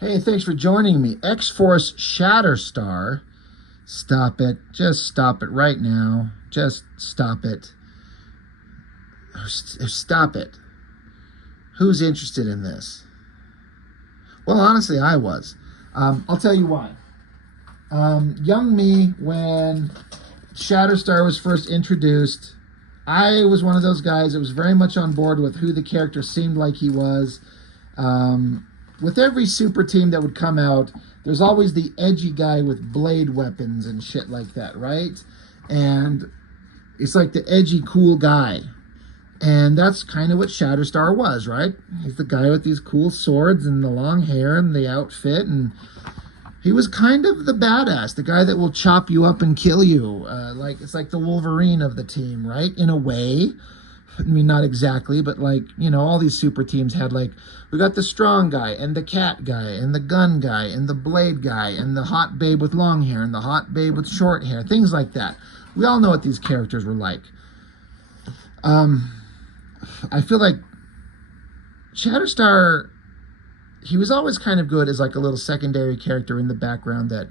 Hey, thanks for joining me. X-Force Shatterstar. Stop it. Just stop it right now. Just stop it. Stop it. Who's interested in this? Well, honestly, I was. I'll tell you why. Young me, when Shatterstar was first introduced, I was one of those guys that was very much on board with who the character seemed like he was. With every super team that would come out, there's always the edgy guy with blade weapons and shit like that, right? And it's like the edgy, cool guy. And that's kind of what Shatterstar was, right? He's the guy with these cool swords and the long hair and the outfit. And he was kind of the badass, the guy that will chop you up and kill you. It's like the Wolverine of the team, right? In a way. I mean, not exactly, but like, all these super teams had we got the strong guy and the cat guy and the gun guy and the blade guy and the hot babe with long hair and the hot babe with short hair, things like that. We all know what these characters were like. I feel like Shatterstar, he was always kind of good as like a little secondary character in the background that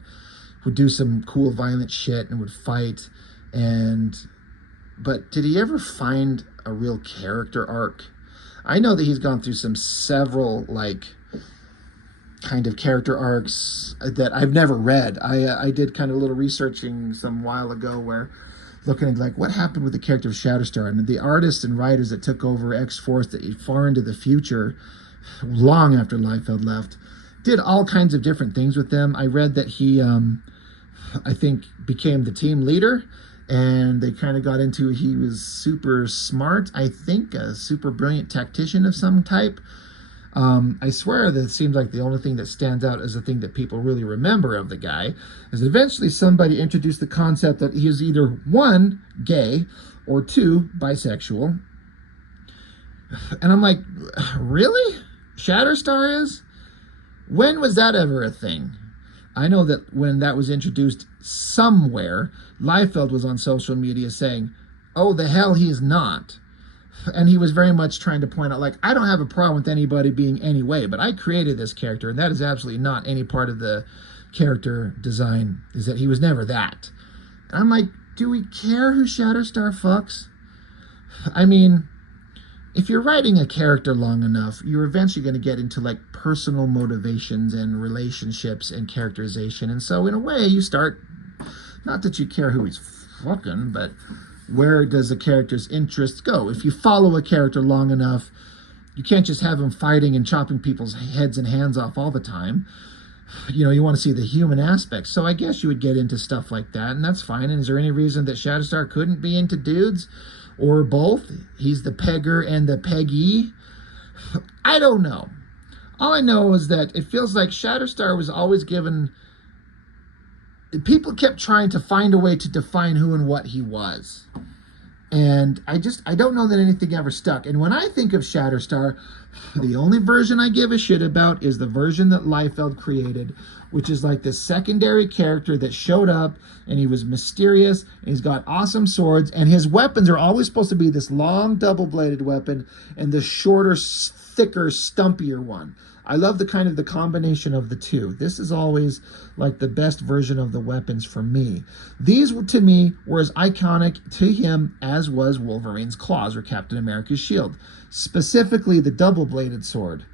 would do some cool violent shit and would fight. But did he ever find a real character arc? I know that he's gone through several kind of character arcs that I've never read. I did kind of a little researching some while ago where looking at what happened with the character of Shatterstar, and the artists and writers that took over X-Force that far into the future, long after Liefeld left, did all kinds of different things with them. I read that he, I think, became the team leader, and they kind of got into, he was super smart, I think, a super brilliant tactician of some type. I swear that it seems like the only thing that stands out as the thing that people really remember of the guy is eventually somebody introduced the concept that he is either one, gay, or two, bisexual. And I'm like, really? Shatterstar is? When was that ever a thing? I know that when that was introduced somewhere, Liefeld was on social media saying, oh, the hell he's not. And he was very much trying to point out, I don't have a problem with anybody being any way, but I created this character, and that is absolutely not any part of the character design, is that he was never that. And I'm like, do we care who Shatterstar fucks? I mean, if you're writing a character long enough, you're eventually going to get into personal motivations and relationships and characterization. And so in a way you start, not that you care who he's fucking, but where does the character's interest go? If you follow a character long enough, you can't just have him fighting and chopping people's heads and hands off all the time. You want to see the human aspect. So I guess you would get into stuff like that, and that's fine. And is there any reason that Shatterstar couldn't be into dudes? Or both? He's the pegger and the peggy? I don't know. All I know is that it feels like Shatterstar was always given... People kept trying to find a way to define who and what he was. And I don't know that anything ever stuck. And when I think of Shatterstar, the only version I give a shit about is the version that Liefeld created, which is like this secondary character that showed up, and he was mysterious, and he's got awesome swords, and his weapons are always supposed to be this long double-bladed weapon and the shorter, thicker, stumpier one. I love the combination of the two. This is always the best version of the weapons for me. These, to me, were as iconic to him as was Wolverine's claws or Captain America's shield. Specifically, the double-bladed sword.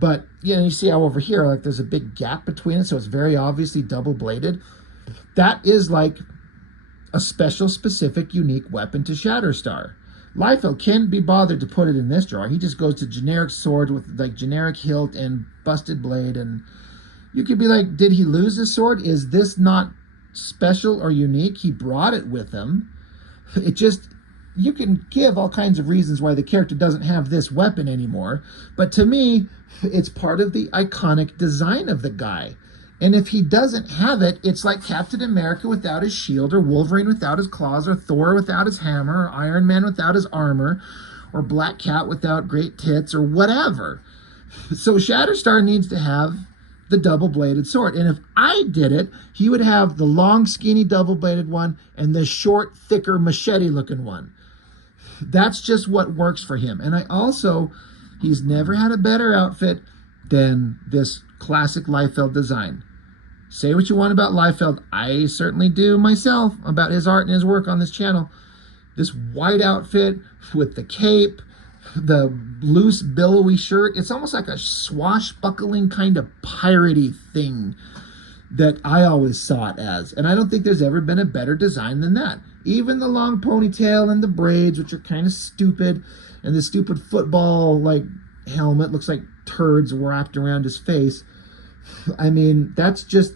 But, you see how over here, there's a big gap between it, so it's very obviously double-bladed. That is a special, specific, unique weapon to Shatterstar. Liefeld can't be bothered to put it in this drawer. He just goes to generic sword with generic hilt and busted blade, and you could be like, did he lose his sword? Is this not special or unique? He brought it with him. You can give all kinds of reasons why the character doesn't have this weapon anymore, but to me, it's part of the iconic design of the guy. And if he doesn't have it, it's like Captain America without his shield, or Wolverine without his claws, or Thor without his hammer, or Iron Man without his armor, or Black Cat without great tits, or whatever. So Shatterstar needs to have the double-bladed sword. And if I did it, he would have the long, skinny double-bladed one and the short, thicker, machete-looking one. That's just what works for him. And he's never had a better outfit than this classic Liefeld design. Say what you want about Liefeld. I certainly do myself about his art and his work on this channel. This white outfit with the cape, the loose billowy shirt. It's almost like a swashbuckling kind of piratey thing that I always saw it as. And I don't think there's ever been a better design than that. Even the long ponytail and the braids, which are kind of stupid, and the stupid football like helmet looks like turds wrapped around his face. I mean, that's just,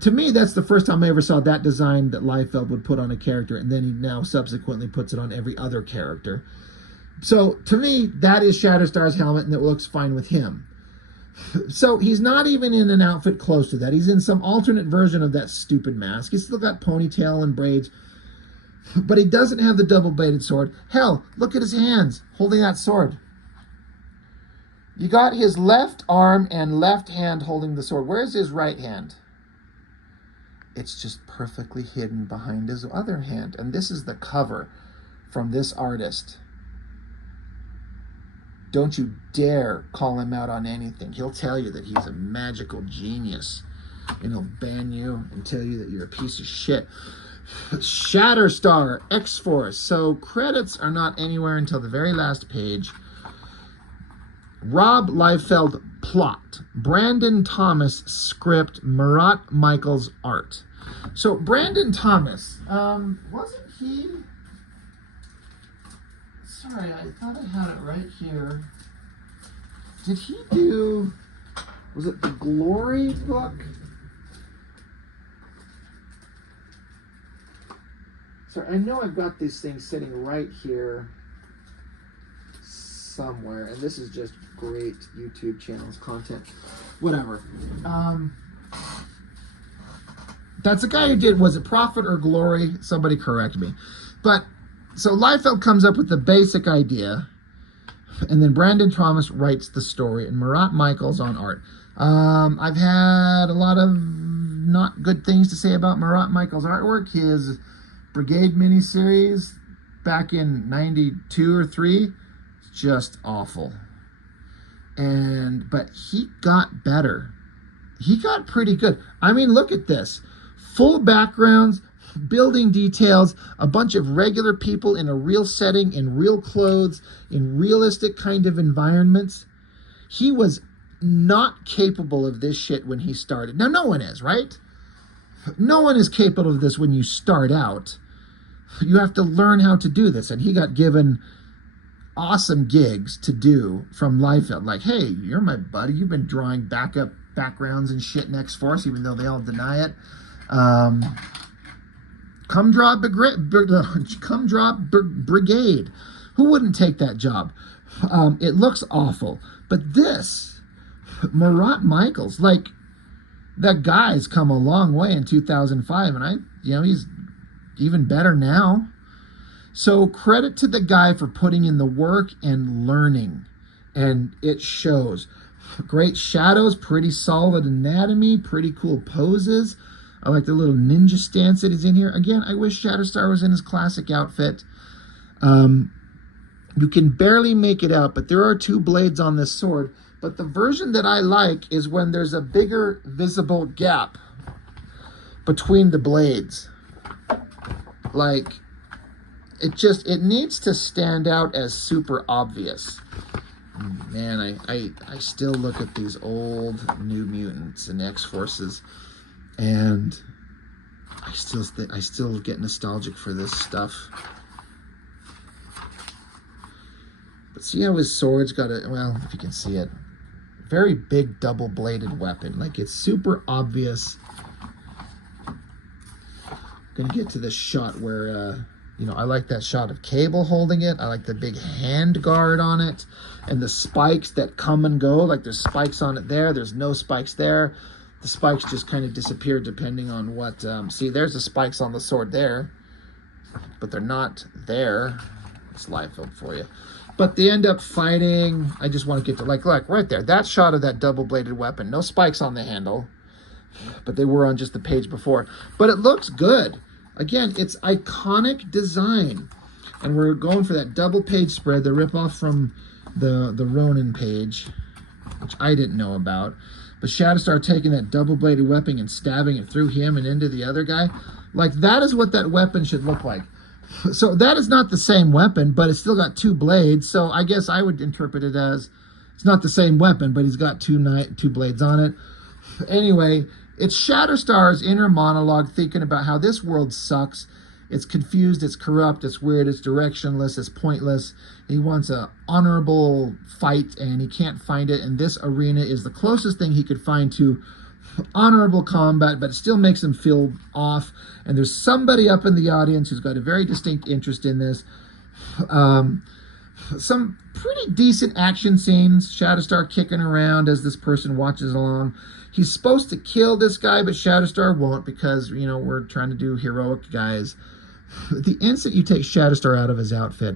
to me, that's the first time I ever saw that design that Liefeld would put on a character, and then he now subsequently puts it on every other character. So, to me, that is Shatterstar's helmet, and it looks fine with him. So, he's not even in an outfit close to that. He's in some alternate version of that stupid mask. He's still got ponytail and braids, but he doesn't have the double-bladed sword. Hell, look at his hands holding that sword. You got his left arm and left hand holding the sword. Where's his right hand? It's just perfectly hidden behind his other hand. And this is the cover from this artist. Don't you dare call him out on anything. He'll tell you that he's a magical genius. And he'll ban you and tell you that you're a piece of shit. Shatterstar, X-Force. So credits are not anywhere until the very last page. Rob Liefeld plot. Brandon Thomas script. Marat Mychaels art. So Brandon Thomas, wasn't he? Sorry, I thought I had it right here. Did he do, was it the Glory book? Sorry, I know I've got these things sitting right here somewhere, and this is just great YouTube channels content. Whatever. That's a guy who did, was it Prophet or Glory? Somebody correct me. But, so Liefeld comes up with the basic idea, and then Brandon Thomas writes the story, and Marat Mychaels on art. I've had a lot of not good things to say about Marat Mychaels' artwork. His Brigade miniseries back in 92 or 3, just awful. But he got better. He got pretty good. I mean, look at this. Full backgrounds, building details, a bunch of regular people in a real setting, in real clothes, in realistic kind of environments. He was not capable of this shit when he started. Now, no one is, right? No one is capable of this when you start out. You have to learn how to do this. And he got given awesome gigs to do from Liefeld. Like, hey, you're my buddy. You've been drawing backgrounds and shit in X-Force, even though they all deny it. Come draw Brigade. Who wouldn't take that job? It looks awful. But this, Marat Mychaels, like, that guy's come a long way in 2005, and he's even better now. So credit to the guy for putting in the work and learning, and it shows. Great shadows, pretty solid anatomy, pretty cool poses. I like the little ninja stance that he's in here. Again, I wish Shatterstar was in his classic outfit. You can barely make it out, but there are 2 blades on this sword. But the version that I like is when there's a bigger visible gap between the blades. Like, it needs to stand out as super obvious. Man, I still look at these old New Mutants and X-Forces, and I still get nostalgic for this stuff. But see how his sword's got a, well, if you can see it, very big double-bladed weapon. Like, it's super obvious. Gonna get to this shot where, I like that shot of Cable holding it. I like the big hand guard on it, and the spikes that come and go. Like, there's spikes on it there. There's no spikes there. The spikes just kind of disappear depending on what... see, there's the spikes on the sword there, but they're not there. It's Liefeld for you. But they end up fighting. I just want to get to, like, look, right there. That shot of that double-bladed weapon. No spikes on the handle, but they were on just the page before. But it looks good. Again, it's iconic design. And we're going for that double-page spread, the ripoff from the Ronin page. which I didn't know about. But Shatterstar taking that double-bladed weapon and stabbing it through him and into the other guy, like that is what that weapon should look like. So that is not the same weapon, but it's still got two blades. So I guess I would interpret it as it's not the same weapon, but he's got two blades on it. Anyway, it's Shatterstar's inner monologue thinking about how this world sucks. It's confused, it's corrupt, it's weird, it's directionless, it's pointless. He wants an honorable fight, and he can't find it. And this arena is the closest thing he could find to honorable combat, but it still makes him feel off. And there's somebody up in the audience who's got a very distinct interest in this. Some pretty decent action scenes. Shatterstar kicking around as this person watches along. He's supposed to kill this guy, but Shatterstar won't because, you know, we're trying to do heroic guys. The instant you take Shatterstar out of his outfit,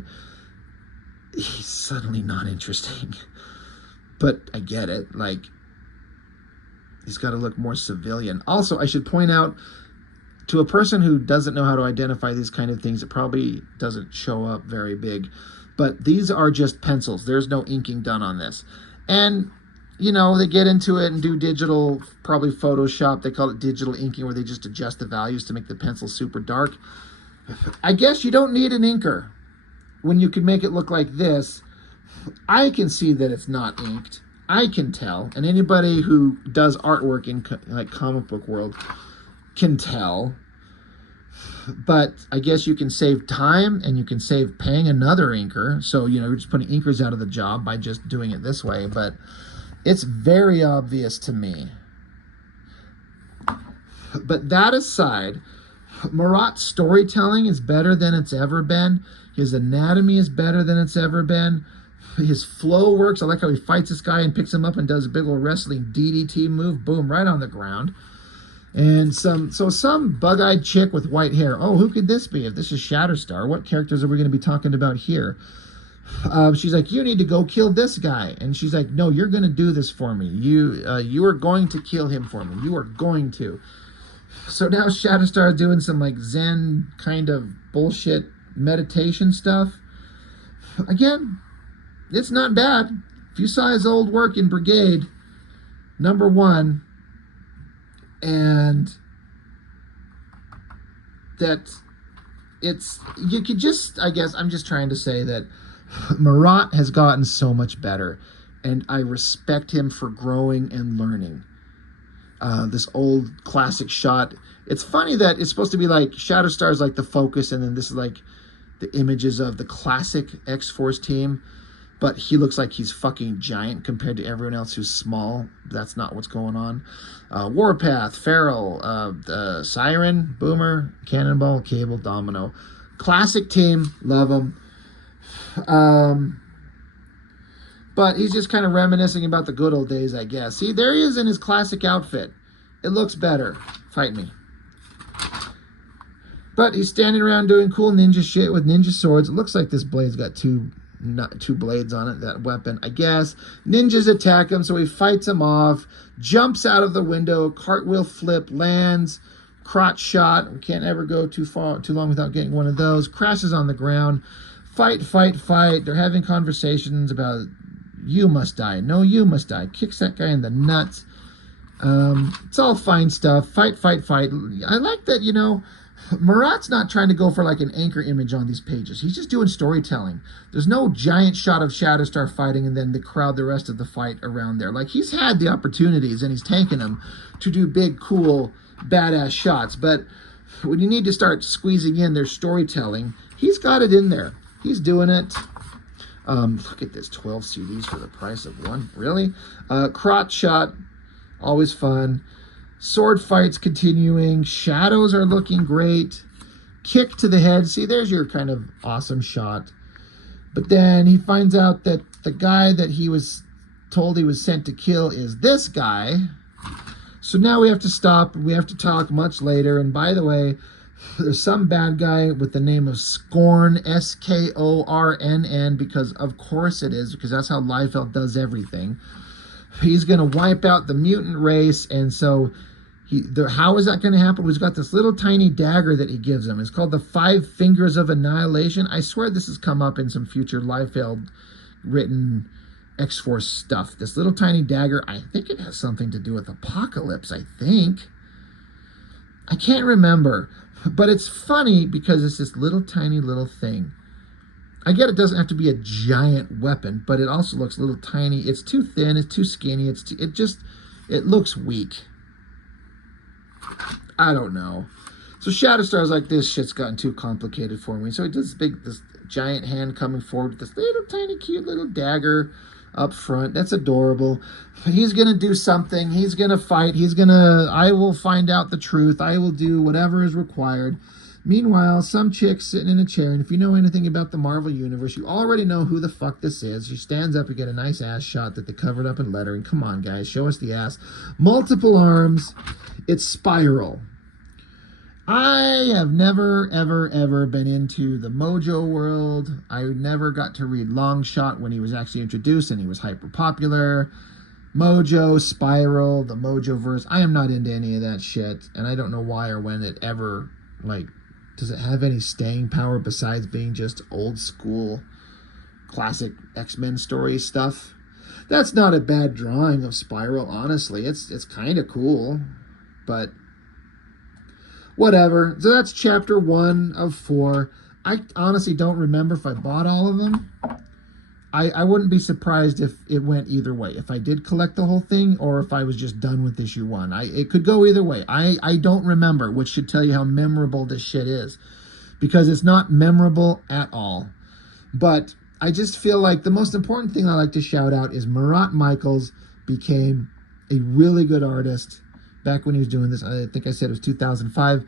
he's suddenly not interesting. But I get it. Like, he's got to look more civilian. Also, I should point out, to a person who doesn't know how to identify these kind of things, it probably doesn't show up very big. But these are just pencils. There's no inking done on this. And, you know, they get into it and do digital, probably Photoshop. They call it digital inking, where they just adjust the values to make the pencil super dark. I guess you don't need an inker when you can make it look like this. I can see that it's not inked. I can tell. And anybody who does artwork in like comic book world can tell. But I guess you can save time and you can save paying another inker. So, you know, you're just putting inkers out of the job by just doing it this way. But it's very obvious to me. But that aside, Marat's storytelling is better than it's ever been. His anatomy is better than it's ever been. His flow works. I like how he fights this guy and picks him up and does a big old wrestling DDT move. Boom, right on the ground. And some bug-eyed chick with white hair. Oh, who could this be? If this is Shatterstar, what characters are we going to be talking about here? She's like, you need to go kill this guy. And she's like, no, you're going to do this for me. You are going to kill him for me. You are going to. So now Shatterstar doing some like Zen kind of bullshit meditation stuff. Again, it's not bad. If you saw his old work in Brigade, #1, and that you could just, I guess I'm just trying to say that Marat has gotten so much better, and I respect him for growing and learning. This old classic shot. It's funny that it's supposed to be like Shatterstar is like the focus, and then this is like the images of the classic X-Force team, but he looks like he's fucking giant compared to everyone else who's small. That's not what's going on. Warpath, Feral, Siren, Boomer, Cannonball, Cable, Domino. Classic team. Love them. But he's just kind of reminiscing about the good old days, I guess. See, there he is in his classic outfit. It looks better. Fight me. But he's standing around doing cool ninja shit with ninja swords. It looks like this blade's got two blades on it, that weapon, I guess. Ninjas attack him, so he fights them off, jumps out of the window, cartwheel flip, lands, crotch shot. We can't ever go too long without getting one of those. Crashes on the ground. Fight, fight, fight. They're having conversations about, you must die. No, you must die. Kicks that guy in the nuts. It's all fine stuff. Fight, fight, fight. I like that, you know, Marat's not trying to go for like an anchor image on these pages. He's just doing storytelling. There's no giant shot of Shatterstar fighting and then the crowd the rest of the fight around there. Like, he's had the opportunities and he's taken them to do big, cool, badass shots. But when you need to start squeezing in their storytelling, he's got it in there. He's doing it. Look at this, 12 CDs for the price of one. Really? Crotch shot, always fun. Sword fights continuing. Shadows are looking great. Kick to the head. See, there's your kind of awesome shot. But then he finds out that the guy that he was told he was sent to kill is this guy. So now we have to stop. We have to talk much later. And by the way, there's some bad guy with the name of Skorn, Skornn, because of course it is, because that's how Liefeld does everything. He's going to wipe out the mutant race, and so how is that going to happen? He's got this little tiny dagger that he gives him. It's called the 5 Fingers of Annihilation. I swear this has come up in some future Liefeld written X-Force stuff. This little tiny dagger, I think it has something to do with Apocalypse, I think. I can't remember. But it's funny because it's this little tiny little thing. I get it doesn't have to be a giant weapon, but it also looks a little tiny. It's too thin, it's too skinny, it looks weak. I don't know. So Shatterstar's like, this shit's gotten too complicated for me. So he does this giant hand coming forward with this little tiny cute little dagger up front. That's adorable. He's going to do something. He's going to fight. I will find out the truth. I will do whatever is required. Meanwhile, some chick sitting in a chair, and if you know anything about the Marvel Universe, you already know who the fuck this is. She stands up and get a nice ass shot that they covered up in lettering. Come on, guys, show us the ass. Multiple arms. It's Spiral. I have never, ever, ever been into the Mojo world. I never got to read Longshot when he was actually introduced and he was hyper popular. Mojo, Spiral, the Mojoverse. I am not into any of that shit, and I don't know why or when it ever, like, does it have any staying power besides being just old school classic X-Men story stuff? That's not a bad drawing of Spiral, honestly. It's kind of cool, but whatever. So that's chapter 1 of 4. I honestly don't remember if I bought all of them. I wouldn't be surprised if it went either way. If I did collect the whole thing or if I was just done with issue 1. It could go either way. I don't remember, which should tell you how memorable this shit is. Because it's not memorable at all. But I just feel like the most important thing I like to shout out is Marat Mychaels became a really good artist back when he was doing this. I think I said it was 2005.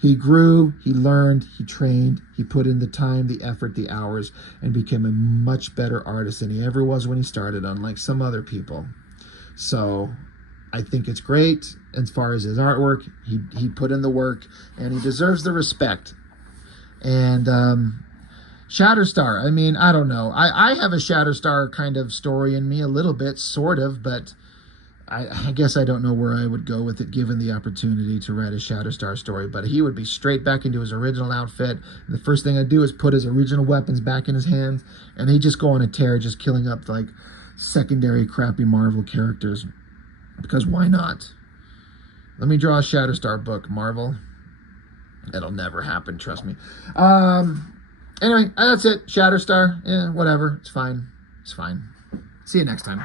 He grew, he learned, he trained, he put in the time, the effort, the hours, and became a much better artist than he ever was when he started, unlike some other people. So I think it's great as far as his artwork. He put in the work, and he deserves the respect. And Shatterstar, I mean, I don't know. I have a Shatterstar kind of story in me a little bit, sort of, but I guess I don't know where I would go with it given the opportunity to write a Shatterstar story, but he would be straight back into his original outfit. And the first thing I'd do is put his original weapons back in his hands, and he'd just go on a tear, just killing up like secondary crappy Marvel characters. Because why not? Let me draw a Shatterstar book, Marvel. It'll never happen, trust me. Anyway, that's it. Shatterstar. Yeah, whatever. It's fine. It's fine. See you next time.